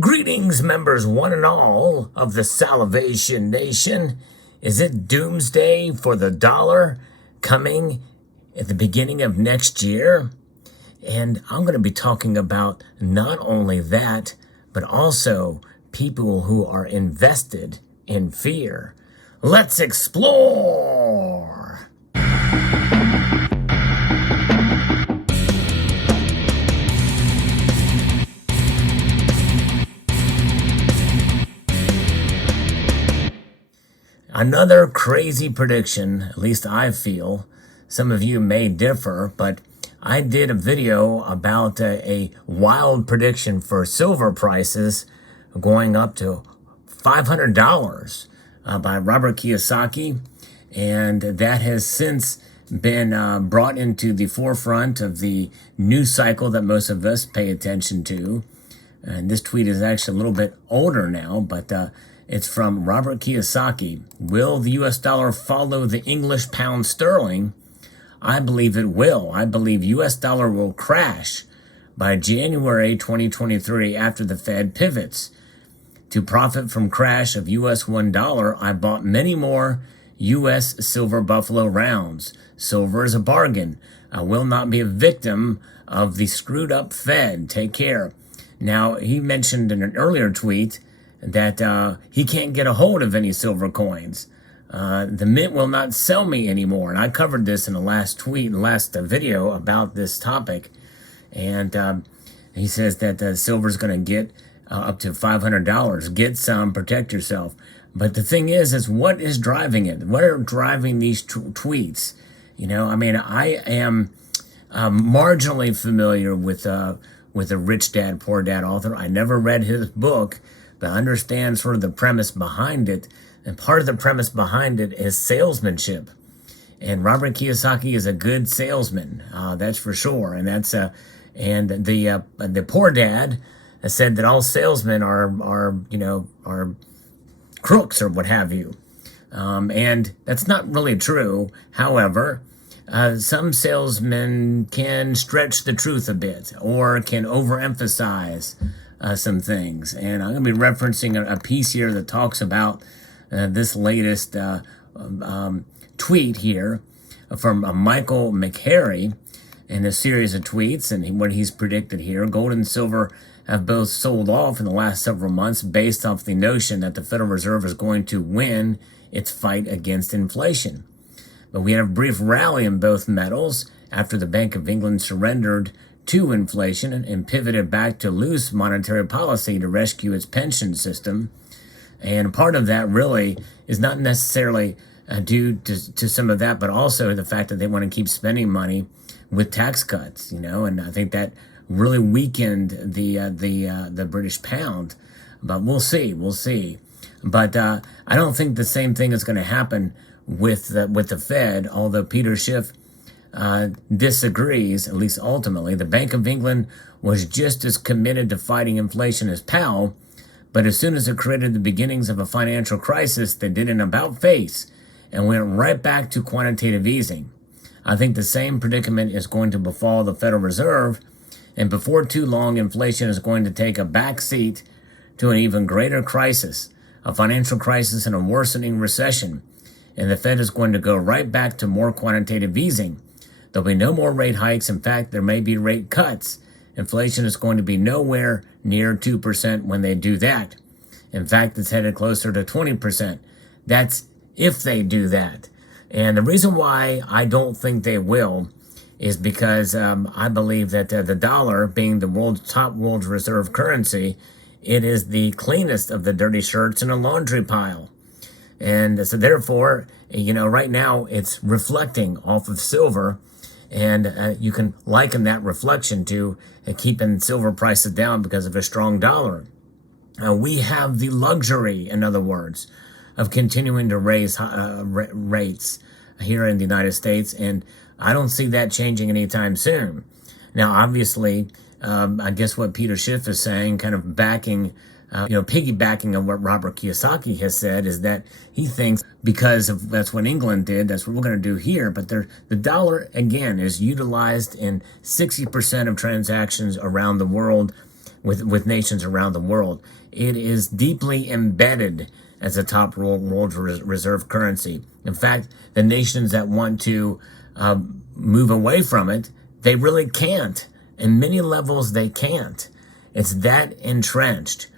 Greetings, members one and all of the Salivation Nation. Is it doomsday for the dollar coming at the beginning of next year? And I'm going to be talking about not only that, but also people who are invested in fear. Let's explore! Another crazy prediction, at least I feel. Some of you may differ, but I did a video about a wild prediction for silver prices going up to $500 by Robert Kiyosaki, and that has since been brought into the forefront of the news cycle that most of us pay attention to. And this tweet is actually a little bit older now, but it's from Robert Kiyosaki. Will the U.S. dollar follow the English pound sterling? I believe it will. I believe U.S. dollar will crash by January 2023 after the Fed pivots. To profit from crash of U.S. $1, I bought many more U.S. silver buffalo rounds. Silver is a bargain. I will not be a victim of the screwed up Fed. Take care. Now, he mentioned in an earlier tweet that he can't get a hold of any silver coins. The mint will not sell me anymore. And I covered this in the last video about this topic. And he says that silver is going to get up to $500. Get some, protect yourself. But the thing is what is driving it? What are driving these tweets? You know, I mean, I am marginally familiar with a Rich Dad, Poor Dad author. I never read his book, but I understand sort of the premise behind it. And part of the premise behind it is salesmanship. And Robert Kiyosaki is a good salesman, that's for sure. And that's and the Poor Dad said that all salesmen are crooks or what have you. And that's not really true. However, some salesmen can stretch the truth a bit or can overemphasize some things. And I'm going to be referencing a piece here that talks about this latest tweet here from Michael McHarry in a series of tweets, and what he's predicted here. Gold and silver have both sold off in the last several months based off the notion that the Federal Reserve is going to win its fight against inflation. But we had a brief rally in both metals after the Bank of England surrendered to inflation and pivoted back to loose monetary policy to rescue its pension system. And part of that really is not necessarily due to some of that, but also the fact that they want to keep spending money with tax cuts, and I think that really weakened the British pound. But we'll see. But I don't think the same thing is going to happen with the Fed, although Peter Schiff disagrees, at least ultimately. The Bank of England was just as committed to fighting inflation as Powell, but as soon as it created the beginnings of a financial crisis, they did an about-face and went right back to quantitative easing. I think the same predicament is going to befall the Federal Reserve, and before too long, inflation is going to take a back seat to an even greater crisis, a financial crisis and a worsening recession, and the Fed is going to go right back to more quantitative easing. There'll be no more rate hikes. In fact, there may be rate cuts. Inflation is going to be nowhere near 2% when they do that. In fact, it's headed closer to 20%. That's if they do that. And the reason why I don't think they will is because I believe that the dollar, being the top world reserve currency, it is the cleanest of the dirty shirts in a laundry pile. And so therefore, right now it's reflecting off of silver. And you can liken that reflection to keeping silver prices down because of a strong dollar. We have the luxury, in other words, of continuing to raise rates here in the United States, and I don't see that changing anytime soon. Now, obviously, I guess what Peter Schiff is saying, kind of backing piggybacking on what Robert Kiyosaki has said, is that he thinks because of that's what England did, that's what we're going to do here. But the dollar, again, is utilized in 60% of transactions around the world. with nations around the world. It is deeply embedded as a top world reserve currency. In fact, the nations that want to move away from it, they really can't. In many levels, they can't. It's that entrenched.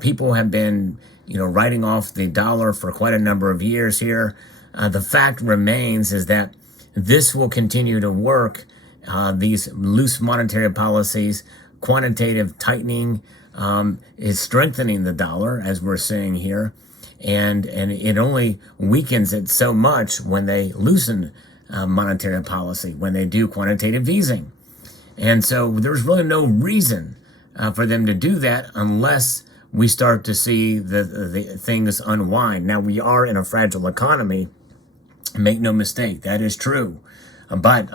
People have been, writing off the dollar for quite a number of years here. The fact remains is that this will continue to work. These loose monetary policies, quantitative tightening is strengthening the dollar, as we're seeing here. And it only weakens it so much when they loosen monetary policy, when they do quantitative easing. And so there's really no reason for them to do that unless we start to see the things unwind. Now, we are in a fragile economy. Make no mistake, that is true. But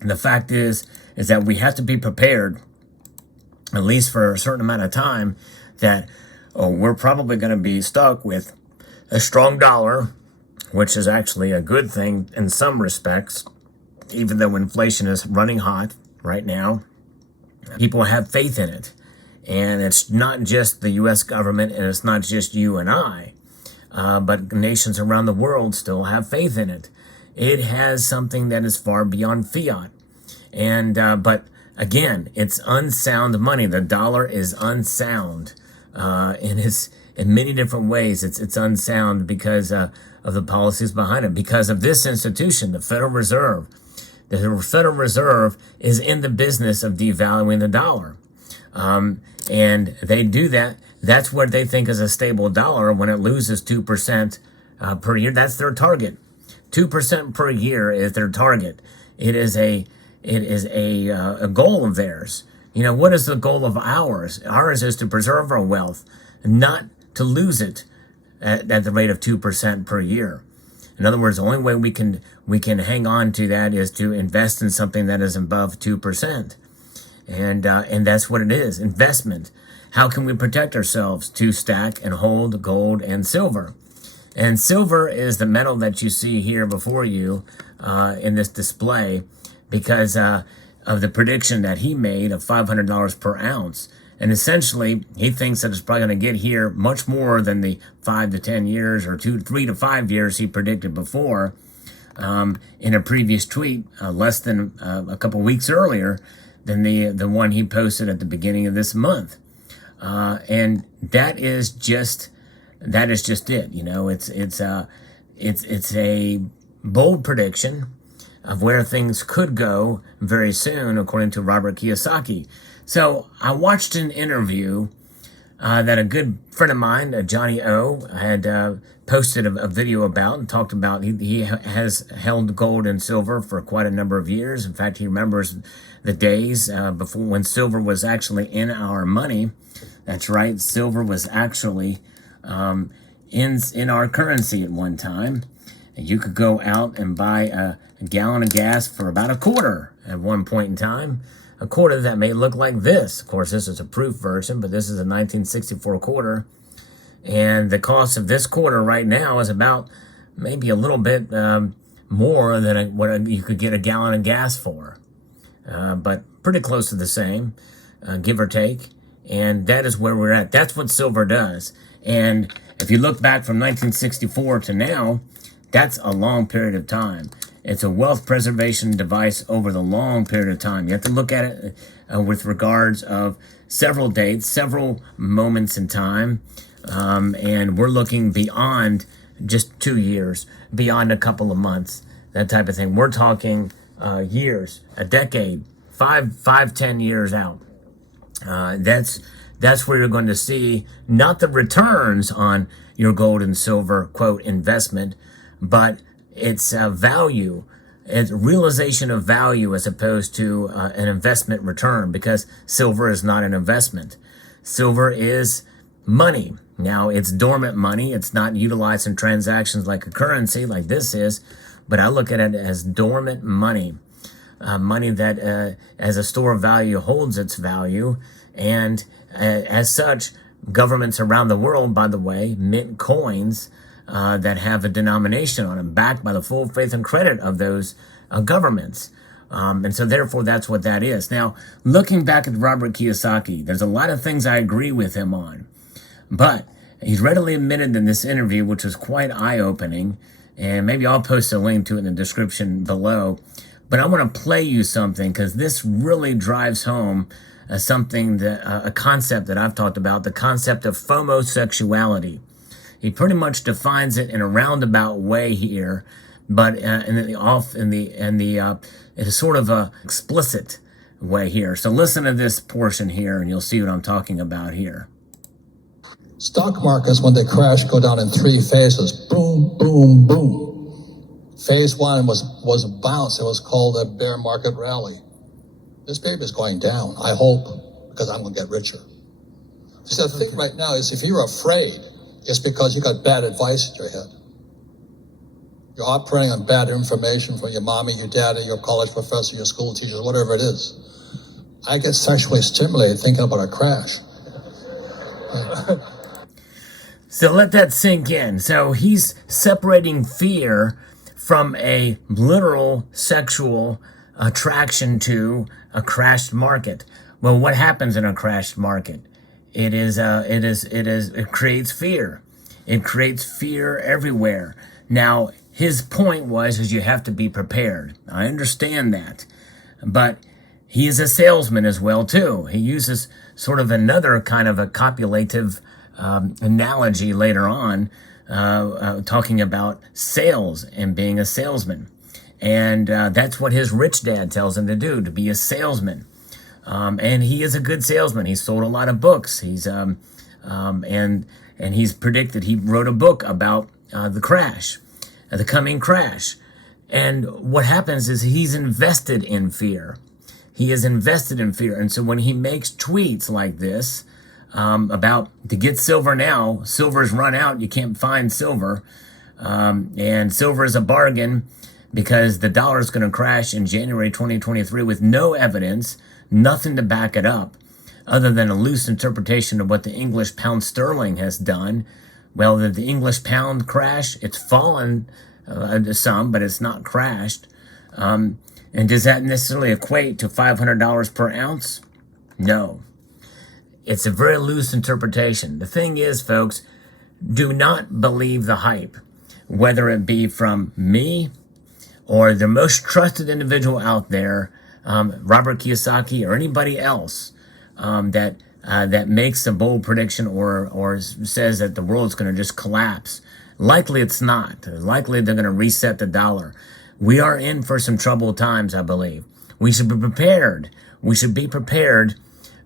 the fact is that we have to be prepared, at least for a certain amount of time, that we're probably going to be stuck with a strong dollar, which is actually a good thing in some respects, even though inflation is running hot right now. People have faith in it. And it's not just the U.S. government, and it's not just you and I, but nations around the world still have faith in it. It has something that is far beyond fiat. And but again, it's unsound money. The dollar is unsound, and it's in many different ways. It's unsound because of the policies behind it, because of this institution, the Federal Reserve. The Federal Reserve is in the business of devaluing the dollar. And they do that. That's what they think is a stable dollar when it loses 2% per year. That's their target. 2% per year is their target. It is a goal of theirs. What is the goal of ours? Ours is to preserve our wealth, not to lose it at the rate of 2% per year. In other words, the only way we can hang on to that is to invest in something that is above 2%. And that's what it is, investment. How can we protect ourselves? To stack and hold gold and silver. And silver is the metal that you see here before you in this display because of the prediction that he made of $500 per ounce. And essentially, he thinks that it's probably going to get here much more than the 5 to 10 years or 3 to 5 years he predicted before in a previous tweet less than a couple weeks earlier than the one he posted at the beginning of this month. And that is just it. It's a bold prediction of where things could go very soon, according to Robert Kiyosaki. So I watched an interview that a good friend of mine, Johnny O, had posted a video about and talked about. He has held gold and silver for quite a number of years. In fact, he remembers the days before when silver was actually in our money. That's right, silver was actually in our currency at one time. And you could go out and buy a gallon of gas for about a quarter at one point in time. A quarter that may look like this. Of course, this is a proof version, but this is a 1964 quarter. And the cost of this quarter right now is about maybe a little bit more than what you could get a gallon of gas for. But pretty close to the same, give or take. And that is where we're at. That's what silver does. And if you look back from 1964 to now, that's a long period of time. It's a wealth preservation device over the long period of time. You have to look at it with regards of several dates, several moments in time. And we're looking beyond just 2 years, beyond a couple of months, that type of thing. We're talking years, a decade, 10 years out. That's where you're going to see not the returns on your gold and silver, quote, investment, but its value, its realization of value as opposed to an investment return, because silver is not an investment. Silver is money. Now, it's dormant money. It's not utilized in transactions like a currency like this is, but I look at it as dormant money. Money that as a store of value holds its value, and as such, governments around the world, by the way, mint coins that have a denomination on them, backed by the full faith and credit of those governments. And so therefore, that's what that is. Now, looking back at Robert Kiyosaki, there's a lot of things I agree with him on. But he's readily admitted in this interview, which was quite eye-opening, and maybe I'll post a link to it in the description below. But I want to play you something because this really drives home something that a concept that I've talked about, the concept of FOMOSexuality. He pretty much defines it in a roundabout way here, but in a sort of a explicit way here. So listen to this portion here, and you'll see what I'm talking about here. Stock markets, when they crash, go down in three phases. Boom, boom, boom. Phase one was a bounce. It was called a bear market rally. This baby is going down, I hope, because I'm going to get richer. So the thing right now is if you're afraid, it's because you got bad advice in your head. You're operating on bad information from your mommy, your daddy, your college professor, your school teachers, whatever it is. I get sexually stimulated thinking about a crash. So let that sink in. So he's separating fear from a literal sexual attraction to a crashed market. Well, what happens in a crashed market? It creates fear. It creates fear everywhere. Now, his point is you have to be prepared. I understand that. But he is a salesman as well, too. He uses sort of another kind of a copulative analogy later on, talking about sales and being a salesman. And that's what his rich dad tells him to do, to be a salesman. And he is a good salesman. He's sold a lot of books. He's and he's predicted. He wrote a book about the crash, the coming crash. And what happens is he's invested in fear. He is invested in fear. And so when he makes tweets like this about to get silver now, silver's run out. You can't find silver. And silver is a bargain because the dollar is going to crash in January 2023 with no evidence, nothing to back it up, other than a loose interpretation of what the English pound sterling has done. Well, the English pound crash, it's fallen some, but it's not crashed. And does that necessarily equate to $500 per ounce? No. It's a very loose interpretation. The thing is, folks, do not believe the hype, whether it be from me or the most trusted individual out there, Robert Kiyosaki or anybody else that makes a bold prediction or says that the world's going to just collapse. Likely it's not. Likely they're going to reset the dollar. We are in for some troubled times, I believe. We should be prepared. We should be prepared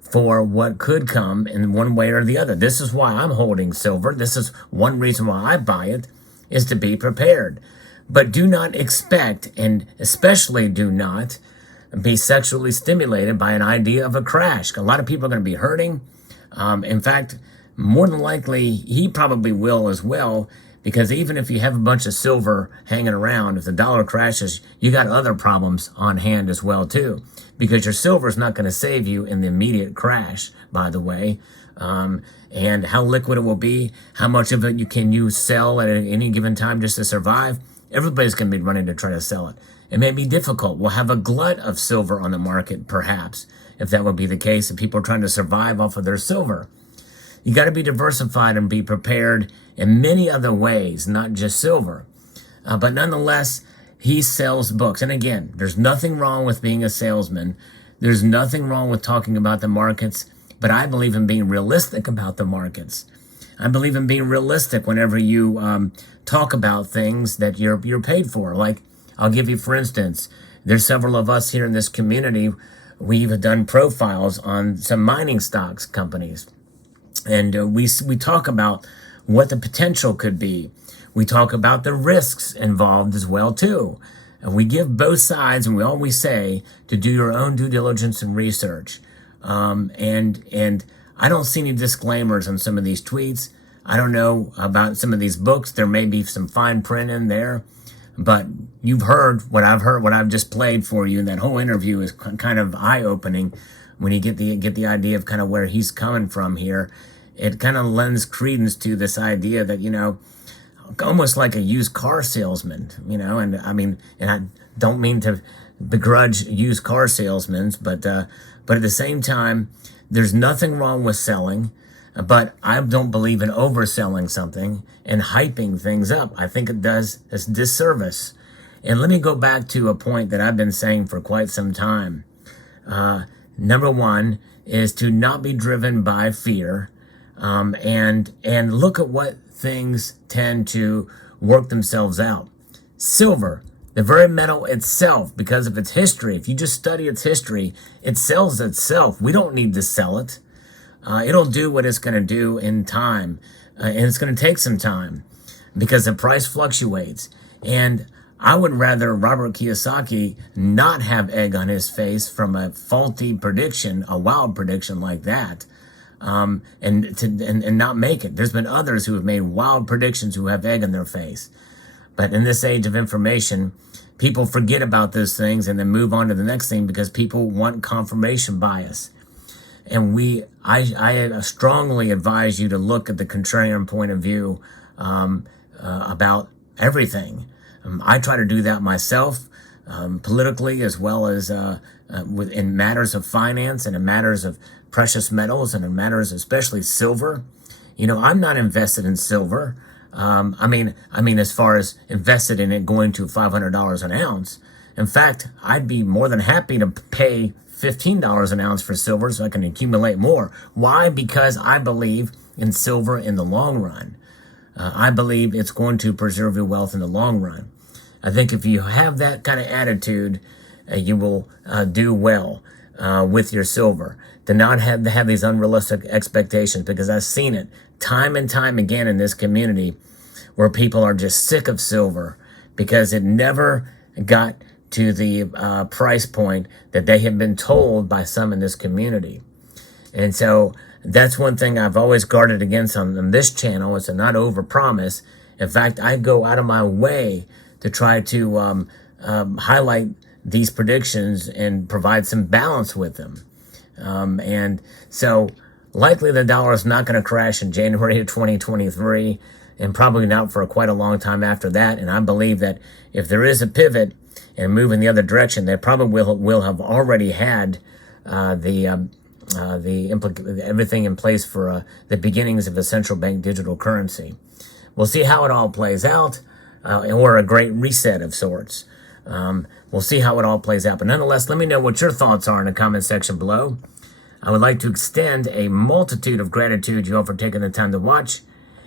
for what could come in one way or the other. This is why I'm holding silver. This is one reason why I buy it, is to be prepared. But do not expect, and especially do not be sexually stimulated by an idea of a crash. A lot of people are going to be hurting. In fact, more than likely, he probably will as well, because even if you have a bunch of silver hanging around, if the dollar crashes, you got other problems on hand as well, too, because your silver is not going to save you in the immediate crash, by the way. And how liquid it will be, how much of it you sell at any given time just to survive. Everybody's going to be running to try to sell it. It may be difficult. We'll have a glut of silver on the market, perhaps, if that would be the case, and people are trying to survive off of their silver. You got to be diversified and be prepared in many other ways, not just silver. But nonetheless, he sells books. And again, there's nothing wrong with being a salesman. There's nothing wrong with talking about the markets, but I believe in being realistic about the markets. I believe in being realistic whenever you talk about things that you're paid for. Like, I'll give you, for instance, there's several of us here in this community. We've done profiles on some mining stocks companies. And we talk about what the potential could be. We talk about the risks involved as well, too. And we give both sides, and we always say to do your own due diligence and research. And I don't see any disclaimers on some of these tweets. I don't know about some of these books. There may be some fine print in there. But you've heard what I've just played for you. And that whole interview is kind of eye-opening when you get the idea of kind of where he's coming from here. It kind of lends credence to this idea that, almost like a used car salesman, and I mean, and I don't mean to begrudge used car salesmen, but at the same time, there's nothing wrong with selling, but I don't believe in overselling something and hyping things up. I think it does a disservice. And let me go back to a point that I've been saying for quite some time. Number one is to not be driven by fear, and look at what things tend to work themselves out. Silver, the very metal itself, because of its history, if you just study its history, it sells itself. We don't need to sell it. It'll do what it's going to do in time, and it's going to take some time because the price fluctuates. And I would rather Robert Kiyosaki not have egg on his face from a faulty prediction, a wild prediction like that, and not make it. There's been others who have made wild predictions who have egg on their face. But in this age of information, people forget about those things and then move on to the next thing because people want confirmation bias. And I strongly advise you to look at the contrarian point of view about everything. I try to do that myself, politically, as well as in matters of finance and in matters of precious metals and in matters especially silver. You know, I'm not invested in silver. I mean, as far as invested in it going to $500 an ounce. In fact, I'd be more than happy to pay $15 an ounce for silver so I can accumulate more. Why? Because I believe in silver in the long run. I believe it's going to preserve your wealth in the long run. I think if you have that kind of attitude, you will do well with your silver. To not have these unrealistic expectations, because I've seen it time and time again in this community where people are just sick of silver because it never got to the price point that they have been told by some in this community. And so that's one thing I've always guarded against on this channel, is to not overpromise. In fact, I go out of my way to try to highlight these predictions and provide some balance with them. And so likely the dollar is not going to crash in January of 2023, and probably not for quite a long time after that. And I believe that if there is a pivot and move in the other direction, they probably will have already had everything in place for the beginnings of a central bank digital currency. We'll see how it all plays out, or a great reset of sorts. We'll see how it all plays out. But nonetheless, let me know what your thoughts are in the comment section below. I would like to extend a multitude of gratitude to you all for taking the time to watch,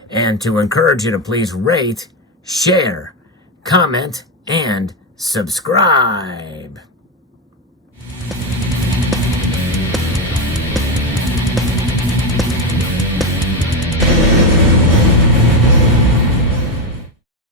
and to encourage you to please rate, share, comment, and subscribe.